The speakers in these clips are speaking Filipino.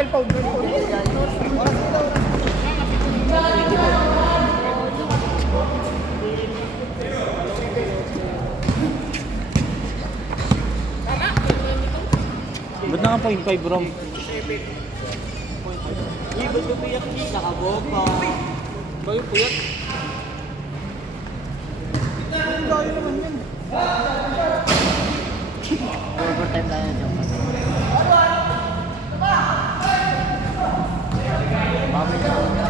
cellphone. Ba't naka 0.5 rom? Ba't ba piyak niya? Nakaboba. Ba yung puyat? Layo naman yan. Overtime tayo dyan. Bakit ako na?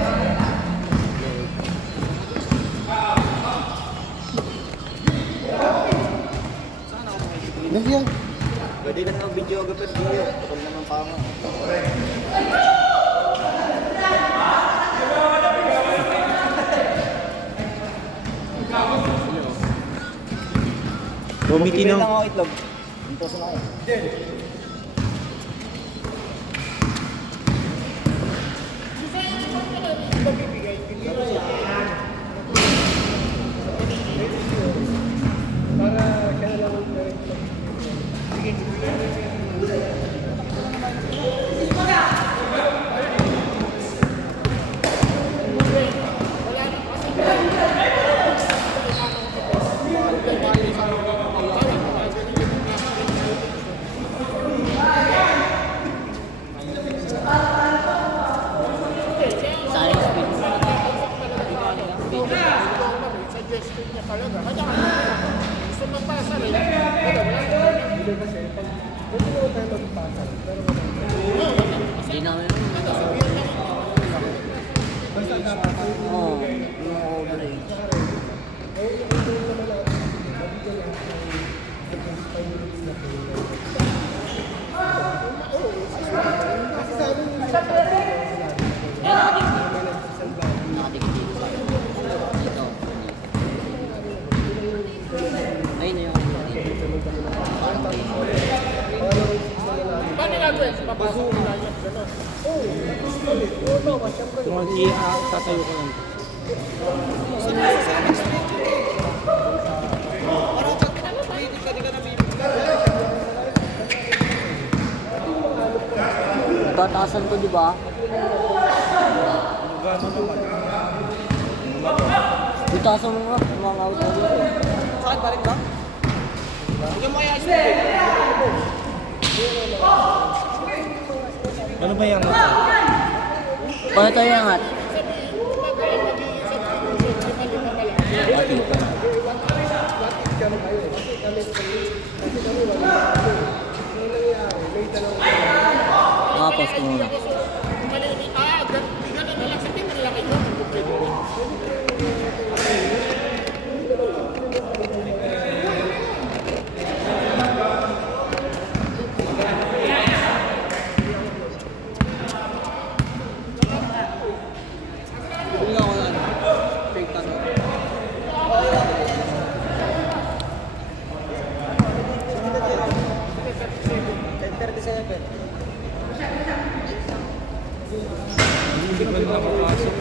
Nandiyan. Pwede ka naman video agad pero video. Kapag naman pa mo. Bumiti Bibili ng... lang ako itlog. Ito sa mga. Para kaya lang na rin. Sige. Sayang speed. Suggestion niya talaga. Kaya gusto magpasa rin. Hindi kasi pag gusto mo tayo magpasa pero Hindi namin yun. basta dapat Oo. Yung overage. Nakatigil dito sa dito. Ayun na yung paano gagawin? Papasok mo na yan. Oo. Kung mag-i-tatayo ko lang. Tatasan ko, di ba? Tatasan mo nga, mga out na dito. Saan ba rin ba? Huwag mo kaya Ano ba yung... paano tayo angat? Tapos ko muna. Hindi ba nakapasok?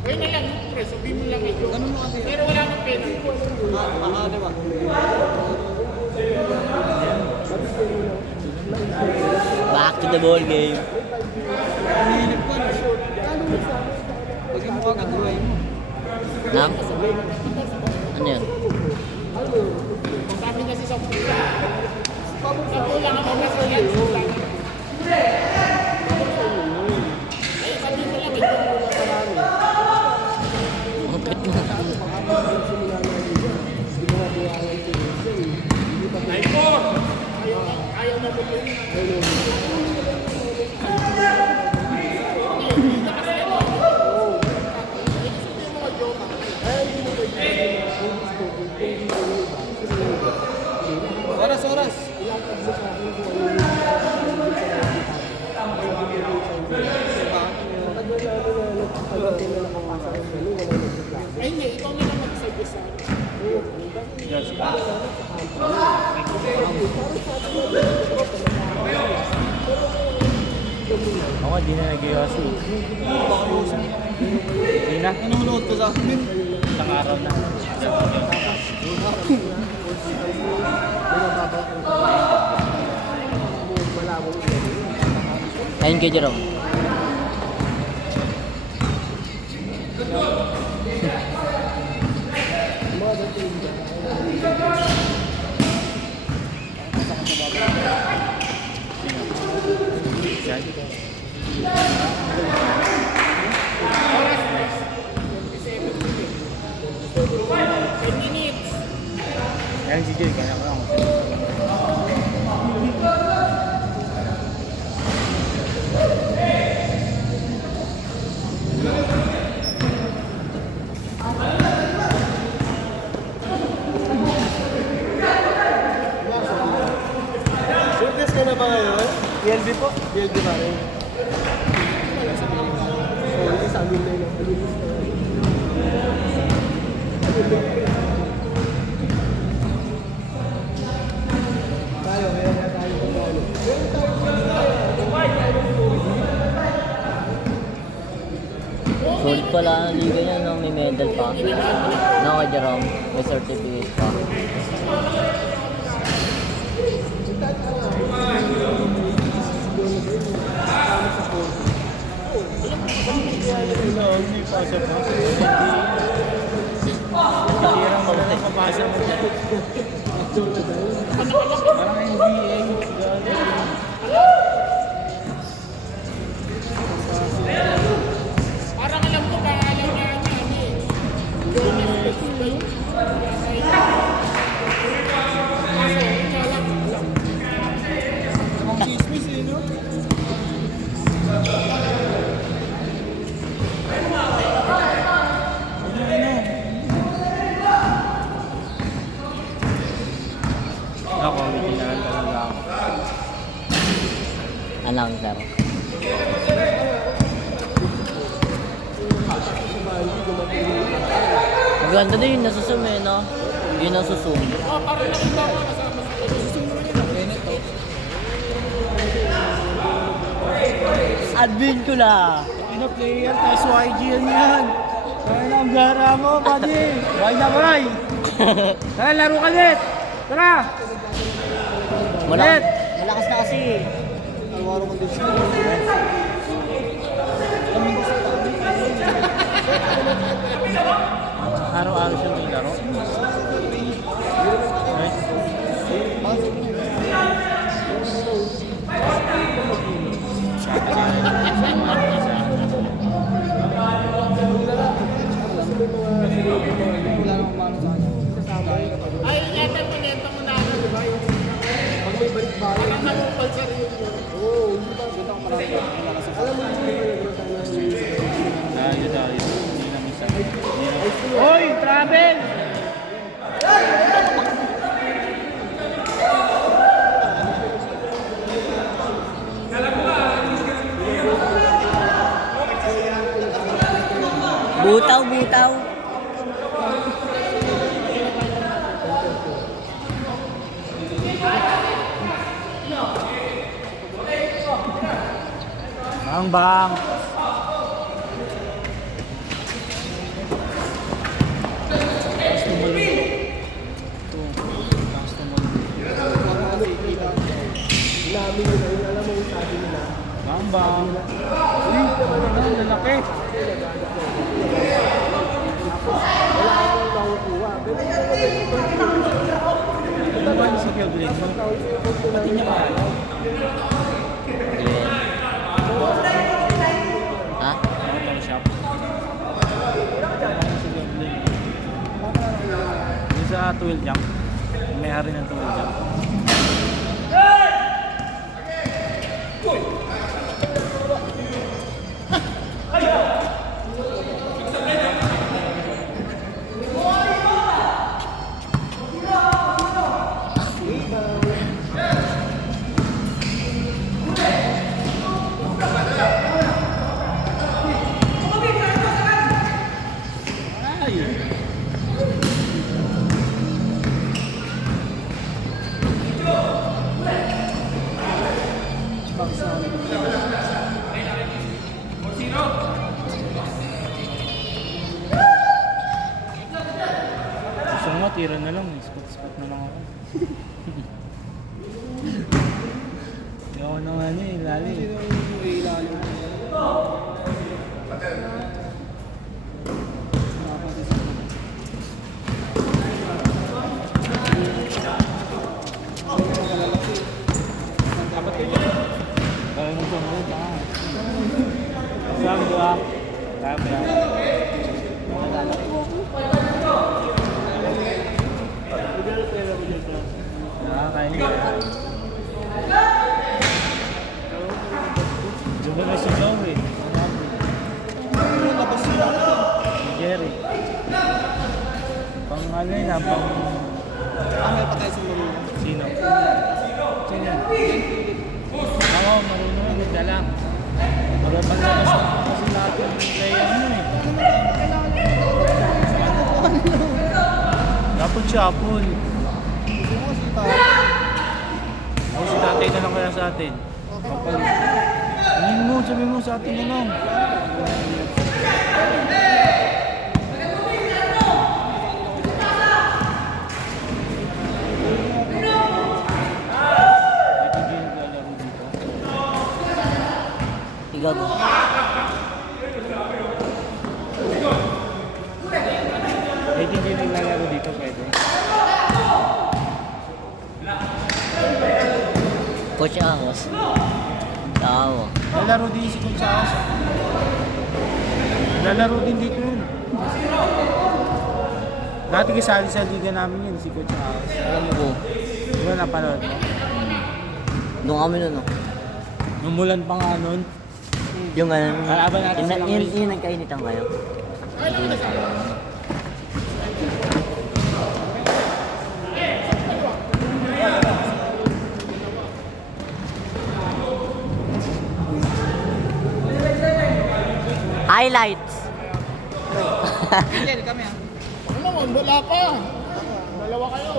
Uy na lang, pre, sabihin mo lang ito. Pero wala nang pera. Diba? Back to the ball game. Nam? Ano yun? Sabi kasi sa kulang ako kasi yan. Ay, sabi mo lang ito. Mapit mo. Ayaw na mo yun. Oras, oras. suggest sa akin. Yes. Ako, di na nag-iwasi. Hindi na. Nanunood ko sa akin. Isang araw na. Ayun kay Jerome. Yan. Ayan si Jay, kaya ko lang. Shortlist ka na ba ngayon? PLB po. BLD ba rin? So, hindi sa amin na yun. Tayo, meron na tayo kung ano. Sulit pala ang liga niya, no? May medal pa. No, kay Jerome. May certificate pa. Hindi pasa pa. Hirang makapasa mo dyan. Parang NBA. Parang alam ko ba, alam niya niya. Jonas ba yun? Kaso, ikaw lang. Ang chismis eh, no? Ako, original talaga ako. Announcer. Maganda din yung nasusum eh, no? Yung nasusum. Oh, parang nakita ko kasama sa gusto mo naman yun. Admin ko na! Ano player, tayo YG yan. Kaya na ang gara mo, buddy. Bye na bye. Tara, laro ka net. Tara. Malakas na kasi. Alwaro ko din siya. Araw-araw siya may laro. Right? Wala nang kumano sa kanya. Ay, yata mo neta mo na ano, di ba? Yung Pag may balik-balik. parang nakupal sa rin yun. Oo, hindi ba? Ganda ko marami. Alam mo yung Tayo. Hindi na misa. Hoy, travel! Butaw. Bang. namin yun, alam mo yung sabi nila. Bang. Uy, ang lalaki. Wala kang nakukuha. Pero Ano ba yung sa Kyoblade mo? Pati niya ka. Ha? Ano sa shop? Ano sa Kyoblade? Yung sa 12 jump. May hari ng 12 jump. tira na lang. Spot na lang ako. Hindi ako nang ano eh, lali. Sino yung ilalim? Kaya mo sumunod ah. Saan ba? Kaya mo yan. Nakakain ka. Diba na si Joey? Labas sila. Si Jerry. Pang ano yun ah, pang... May patay sa mga. Sino? Sino yan? Ako, marunong na nagdala. Magpapalakas na kasi lahat yung kay ano eh. Dapat siyapon. O si tatay na lang kaya sa atin. Papalit. Sabihin mo, sabihin mo sa atin na lang. Igago. Pwede hindi naglalaro dito, pwede. Coach Angos. Tao. Nalaro din si Coach Aos. Nalaro din dito yun. Dati kasali sa liga namin yun, si Coach Aos. Alam mo ko. Di ba napanood mo? Doon kami nun, no? Numulan pa nga nun. Yung ano, Kalaban natin sa Langis. yun nagkainitan kayo. Highlights. Angel, kami ah. Ano naman, wala pa. Dalawa kayo.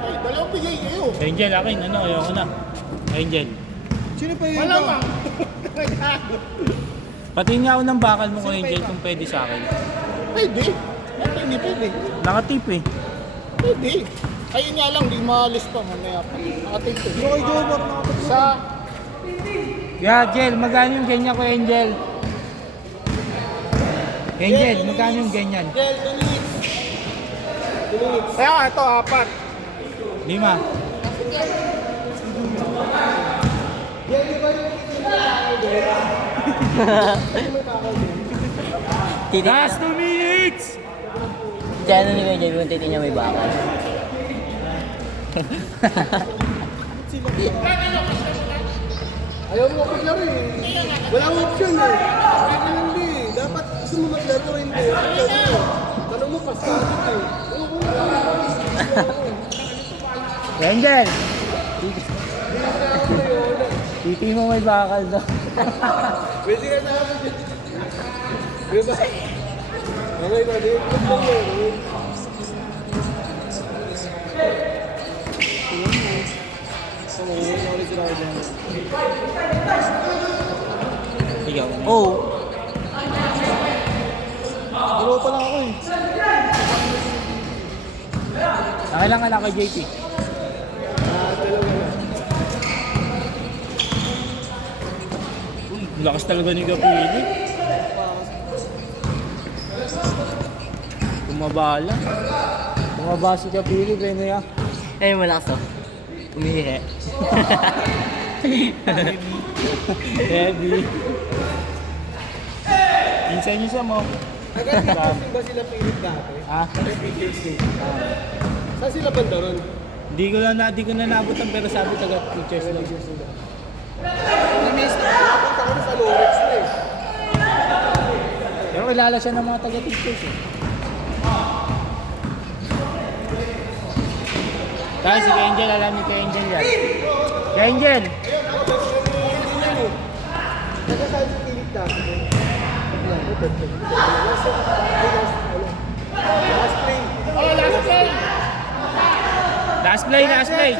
Ay, dalawang bigay kayo. Angel, akin, ano, ayoko na. Angel. Sino pa yung Wala iba? pa. Patingin nga ako ng bakal mo kung Angel kung pwede sa akin. Pwede. Bakit hindi pwede? Nakatip eh. Pwede. Ayun nga lang, di maalis pa mamaya pa. Nakating ko. Sino kay Jomar nakapag Sa... Yeah, Angel, magkano yung ganyan ko, Angel? Angel, magkano yung ganyan? Angel, 2 minutes. 2 minutes. Kaya nga, ito, 4. 5. Yan, di ba yung Last 2 minutes! Kaya ano ni Kuya Jay, kung titin niya may bakal. Ayaw mo maglaro eh. Wala akong option eh. Pwede hindi. Dapat gusto mo maglaro hindi. Tanong mo pas eh. Angel! Titi mo may bakal daw. Pwede ka na ako. Diba? Okay ba? Di ba? Ikaw. Oh! Dalawa pa lang ako eh. Nakailangan na kay JP. Uy, lakas talaga ni Gapili. Bumabala. Bumaba si Gapili, Benoya. Eh, malakas to. Umihi. Heavy. Minsan mo. Nag-teachers ba sila pilit dati? Ha? Nag-teachers day. Saan sila banda ron? Di ko na naabutan pero sabi taga teachers lang. Na-miss na. Napunta ko na sa Lorex na eh. Pero kilala siya ng mga taga teachers eh. Dahil si Kuya Angel, alam ni Kuya Angel yan. Kuya Angel! Nagkasal sa pilit dati. Last play. Oh, last play. Last play, last play!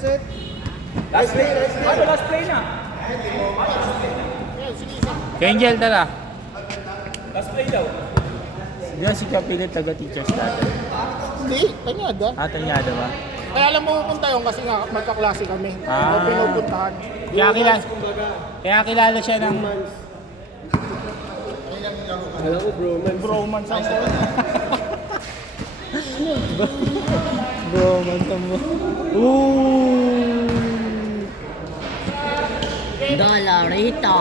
Set. Last play. Ano last play na? Kuya Angel, tara. Diyan si Kapilit taga-teachers natin. Hindi, Tanyada. Tanyada ba? Kaya alam mo pupunta yun kasi nga magkaklase kami. Ah. May pinupuntahan. Kaya kilala siya ng Alam ko bro, man. bromance ang bromance ang Dollarita.